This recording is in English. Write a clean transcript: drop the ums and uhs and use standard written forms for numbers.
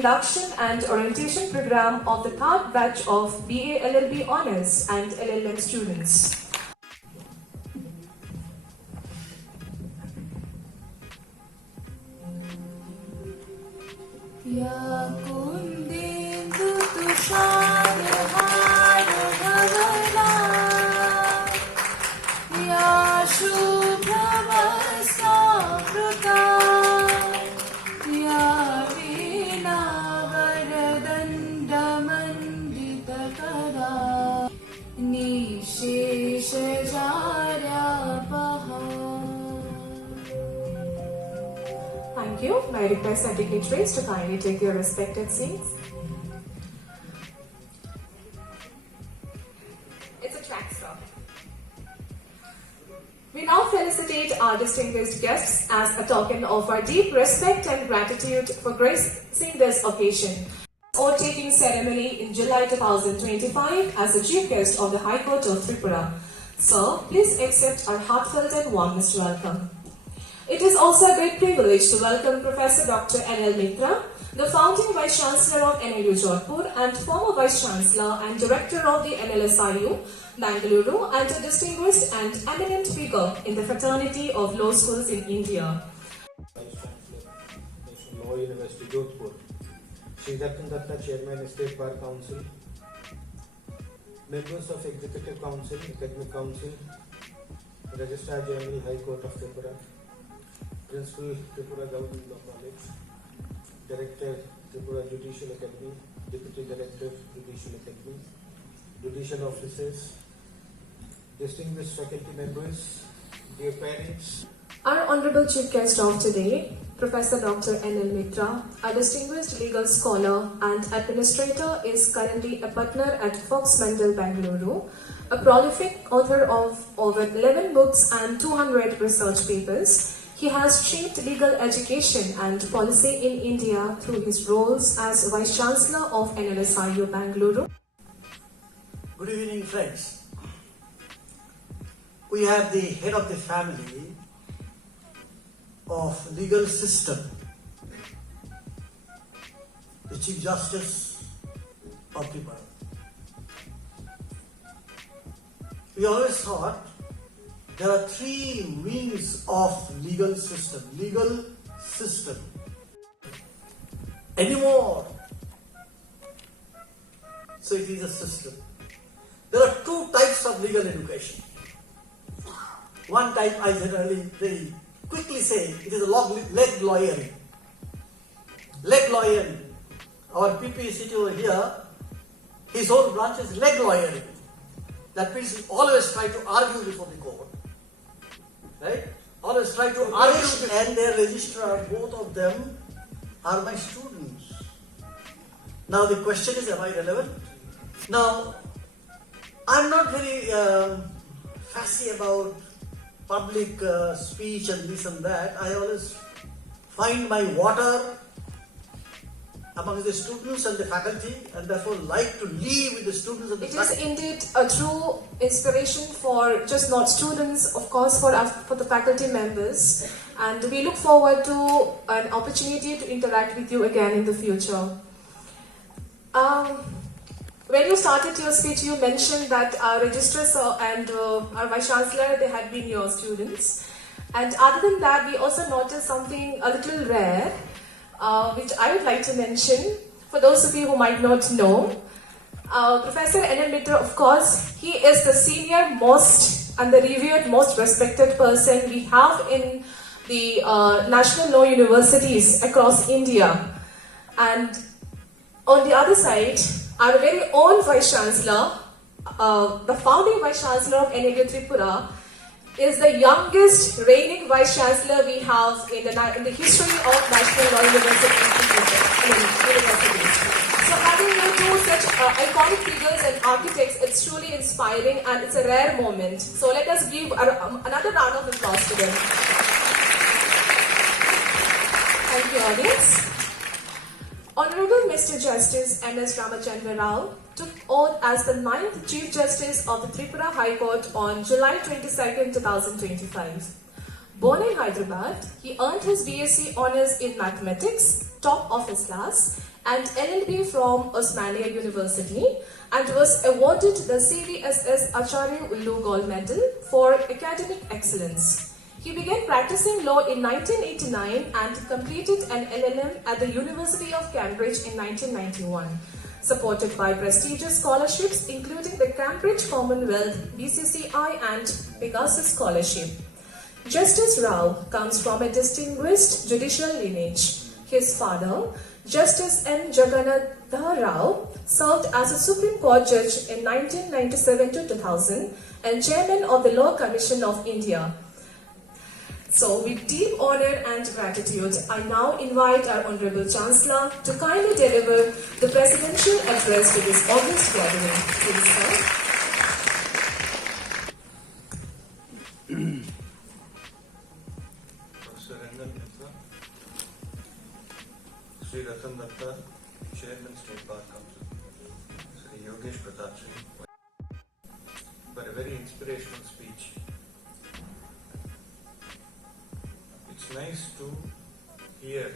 induction and orientation program of the third batch of BA LLB Honours and LLM students. Thank you. May I request our dignitaries to kindly take your respected seats. It's a track, sir. We now felicitate our distinguished guests as a token of our deep respect and gratitude for gracing this occasion. Oath-taking ceremony in July 2025 as the Chief Guest of the High Court of Tripura. Sir, please accept our heartfelt and warmest welcome. It is also a great privilege to welcome Professor Dr. NL Mitra, the founding Vice Chancellor of NLU Jodhpur and former Vice Chancellor and Director of the NLSIU, Bangalore, and a distinguished and eminent figure in the fraternity of law schools in India. Vice Chancellor, National Law University, Jodhpur. Shri Ratan Datta, Chairman, State Bar Council. Members of Executive Council, Academic Council, Registrar General, High Court of Tripura, Principal, Tripura Government Law College, Director, Tripura Judicial Academy, Deputy Director, Judicial Academy, Judicial Officers, distinguished faculty members, dear parents. Our Honorable Chief Guest of today, Professor Dr. NL Mitra, a distinguished legal scholar and administrator, is currently a partner at Fox Mandel, Bangalore, a prolific author of over 11 books and 200 research papers. He has shaped legal education and policy in India through his roles as Vice Chancellor of NLSIU Bangalore. Good evening, friends. We have the head of the family of legal system, the Chief Justice of Tripura. We always thought there are three wings of legal system. Anymore. So it is a system. There are two types of legal education. One type I generally very quickly say, it is a leg lawyering. Leg lawyering. Our PP sitting over here, his whole branch is leg lawyering. That means he always try to argue before the court. Right? Always try to argue, and their registrar, both of them are my students. Now the question is, am I relevant? Now, I'm not very fussy about public speech and this and that. I always find my water among the students and the faculty, and therefore like to live with the students and the faculty. It is indeed a true inspiration for just not students, of course, for the faculty members, and we look forward to an opportunity to interact with you again in the future. When you started your speech, you mentioned that our registrars and our Vice Chancellor, they had been your students. And other than that, we also noticed something a little rare, which I would like to mention for those of you who might not know. Professor NL Mitra, of course, he is the senior most and the revered most respected person we have in the national law universities across India. And on the other side, our very own Vice Chancellor, the founding Vice Chancellor of NLU Tripura, is the youngest reigning Vice Chancellor we have in the history of National Law Universities. So having you two such iconic figures and architects, it's truly inspiring and it's a rare moment. So let us give another round of applause to them. Thank you, audience. Honorable Mr. Justice M.S. Ramachandra Rao took oath as the 9th Chief Justice of the Tripura High Court on July 22, 2025. Born in Hyderabad, he earned his BSc Honours in Mathematics, top of his class, and LLB from Osmania University, and was awarded the CVSS Acharya Ullu Gold Medal for academic excellence. He began practicing law in 1989 and completed an LLM at the University of Cambridge in 1991, supported by prestigious scholarships including the Cambridge Commonwealth, BCCI and Pegasus Scholarship. Justice Rao comes from a distinguished judicial lineage. His father, Justice N. Jagannatha Rao, served as a Supreme Court judge in 1997 to 2000 and chairman of the Law Commission of India. So, with deep honor and gratitude, I now invite our Honorable Chancellor to kindly deliver the presidential address to this august gathering. Please, sir. Sri Ratan Datta, Chairman State Bar Council, Sri Yogesh Pratap Singh, for a very inspirational speech. It's nice to hear